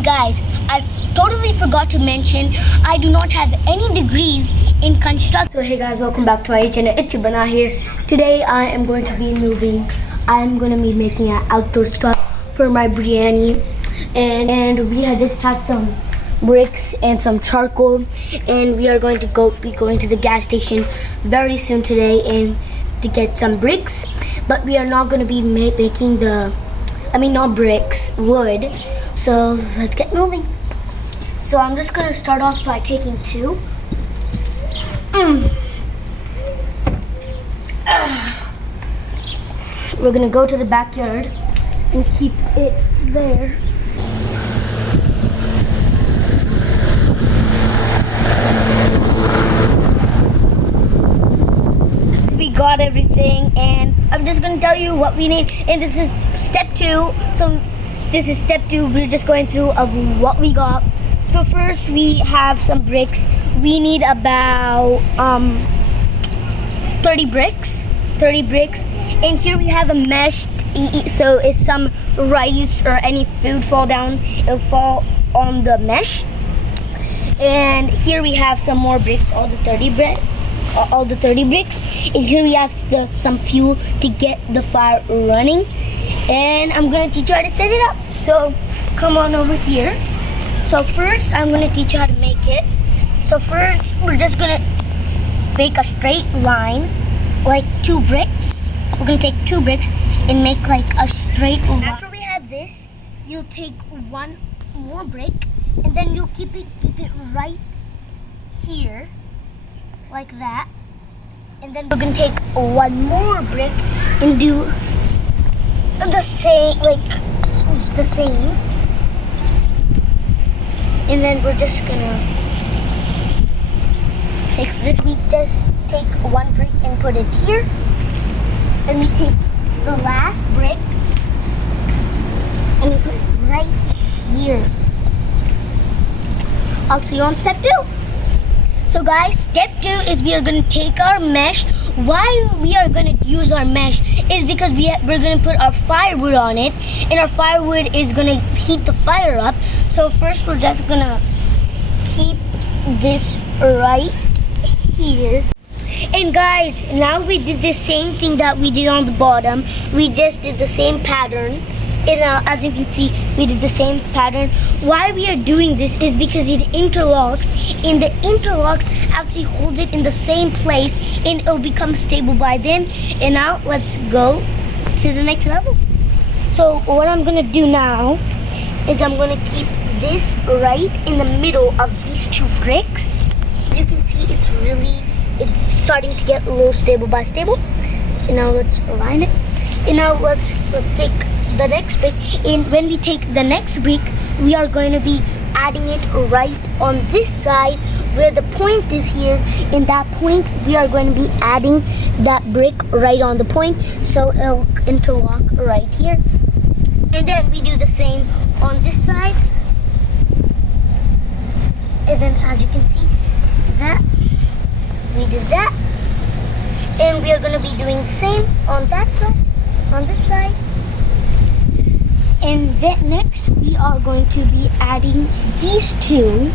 And guys, I totally forgot to mention, I do not have any degrees in construction. So hey guys, welcome back to my channel. It's Bana here. Today I am going to be I'm going to be making an outdoor stuff for my biryani. And we just have some bricks and some charcoal. And we are going to be going to the gas station very soon today and to get some bricks. But we are not going to be making not bricks, wood. So let's get moving. So I'm just gonna start off by taking two. We're gonna go to the backyard and keep it there. We got everything, and I'm just gonna tell you what we need. And this is step 2. So this is step 2. We're just going through of what we got. So first we have some bricks. We need about 30 bricks. And here we have a mesh. So if some rice or any food fall down, it'll fall on the mesh. And here we have some more bricks, all the 30 bricks. And here we have some fuel to get the fire running. And I'm gonna teach you how to set it up. So come on over here. So first I'm gonna teach you how to make it. So first we're just gonna make a straight line, like 2 bricks. We're gonna take 2 bricks and make like a straight line. After we have this, you'll take 1 more brick and then you'll keep it right here, like that. And then we're gonna take 1 more brick and do the same. And then we're just gonna take this. We just take 1 brick and put it here. And we take the last brick and we put it right here. I'll see you on step 2. So guys, step 2 is we are going to take our mesh. Why we are going to use our mesh is because we're going to put our firewood on it, and our firewood is going to heat the fire up. So first we're just going to keep this right here. And guys, now we did the same thing that we did on the bottom. We just did the same pattern. And as you can see, we did the same pattern. Why we are doing this is because it interlocks, and the interlocks actually holds it in the same place, and it'll become stable by then. And now let's go to the next level. So what I'm gonna do now is I'm gonna keep this right in the middle of these 2 bricks. As you can see, it's starting to get a little stable by stable. And now let's align it. And now let's take the next brick. And when we take the next brick, we are going to be adding it right on this side where the point is here. In that point, we are going to be adding that brick right on the point, so it'll interlock right here. And then we do the same on this side. And then as you can see, we did that. And we are going to be doing the same on that side, on this side. And then next we are going to be adding these 2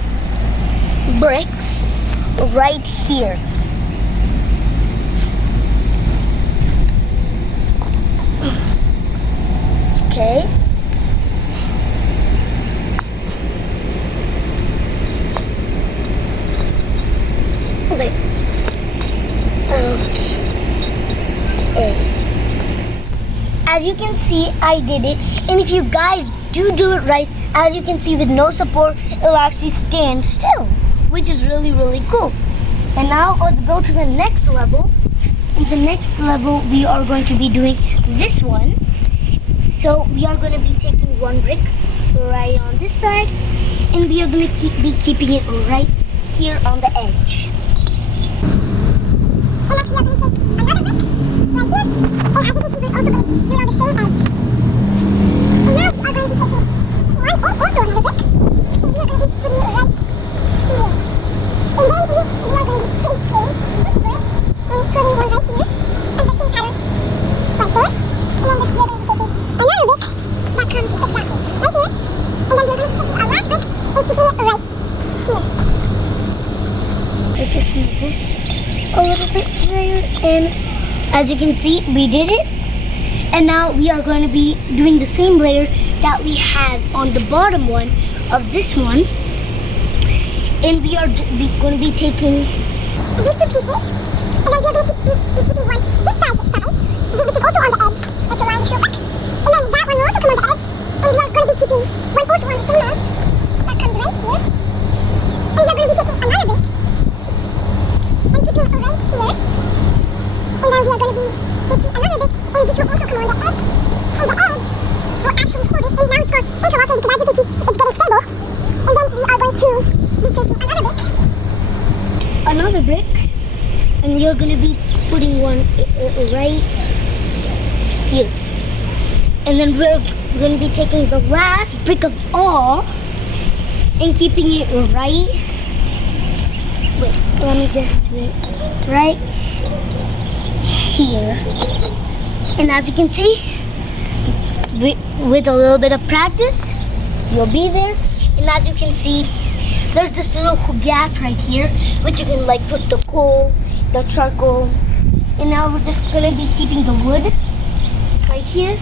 bricks right here. Okay. As you can see, I did it. And if you guys do it right, as you can see, with no support, it'll actually stand still, which is really, really cool. And now let's go to the next level. In the next level, we are going to be doing this one. So we are going to be taking 1 brick right on this side, and we are going to be keeping it right here on the edge. And next we are going to take another brick right here, and as you can see, we're also going to be on the same edge. And now we are going to be taking also another brick, and we are going to be putting it right here. And then we are going to be taking this brick and putting 1 right here, and the same pattern right there. And then we are going to be taking another brick that comes exactly right here, and then we are going to be taking our last As you can see, we did it. And now we are going to be doing the same layer that we had on the bottom one of this one. And we are going to be taking these two pieces, and then we are going to be keeping one this side, which is also on the edge. Let's align this real quick. And then that one will also come on the edge, and we are going to be keeping one also on the same edge. That comes right here. And we are going to be taking another bit and keeping it right here. And then we are going to be taking another bit, and this will also come on the edge. And the edge will actually hold it, and now it's got interlocking because as you can see, it's getting stable. And then we are going to be taking another brick, and we are going to be putting one right here. And then we're going to be taking the last brick of all and keeping it right. Wait, let me just do it right here. And as you can see, with a little bit of practice, you'll be there. And as you can see, there's this little gap right here, which you can like put the coal, the charcoal. And now we're just gonna be keeping the wood right here.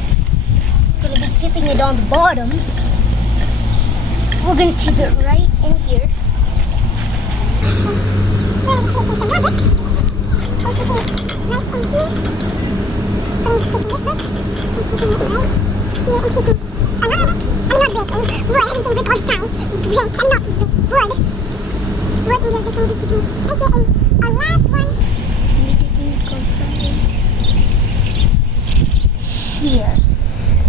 Gonna be keeping it on the bottom. We're gonna keep it right in here. Here.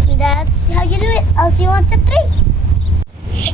So that's how you do it. I'll see you on step 3.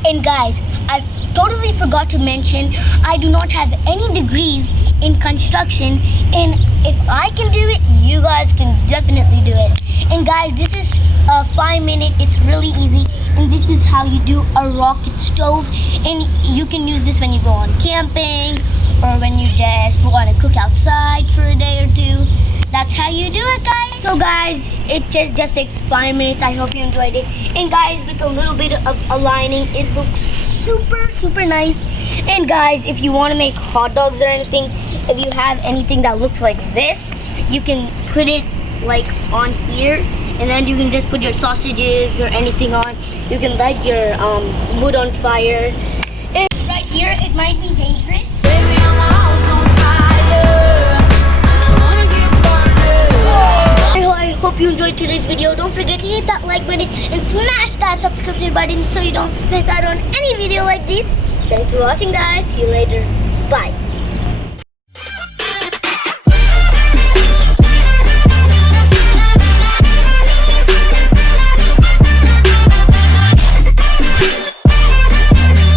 And guys, I totally forgot to mention, I do not have any degrees in construction, and if I can do it, you guys can definitely do it. And guys, this is a 5-minute, it's really easy, and this is how you do a rocket stove. And you can use this when you go on camping, or when you just want to cook outside for a day or 2. That's how you do it, guys. So guys, it just takes 5 minutes. I hope you enjoyed it. And guys, with a little bit of aligning, it looks super nice. And guys, if you want to make hot dogs or anything, if you have anything that looks like this, you can put it like on here, and then you can just put your sausages or anything on. You can light your wood on fire. It's right here. It might be dangerous. I hope you enjoyed today's video. Don't forget to hit that like button and smash that subscription button so you don't miss out on any video like this. Thanks for watching, guys. See you later. Bye.